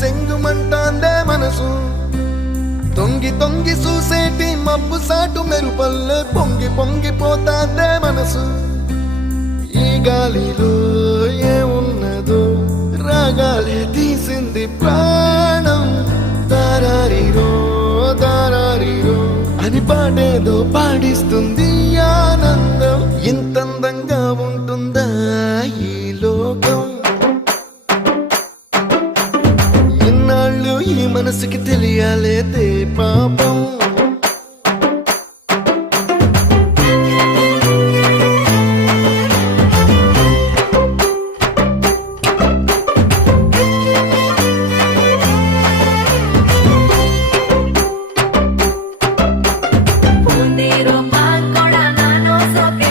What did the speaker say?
సెంగుమంటాందే మనసు తొంగి తొంగి చూసేటి మబ్బు సాటు మెరుపల్ల పొంగి పొంగిపోతాందే మనసు ఈ గాలిలో ఏమున్నదో రాగాలే తీసింది ప్రాణం దారారిరో దారారిరో అని పాడేదో పాడిస్తుంది ఆనందం ఇంతందంగా ఉంటుందా ఈ లోకం ఈ మనసుకి తెలియాలేదే పాపం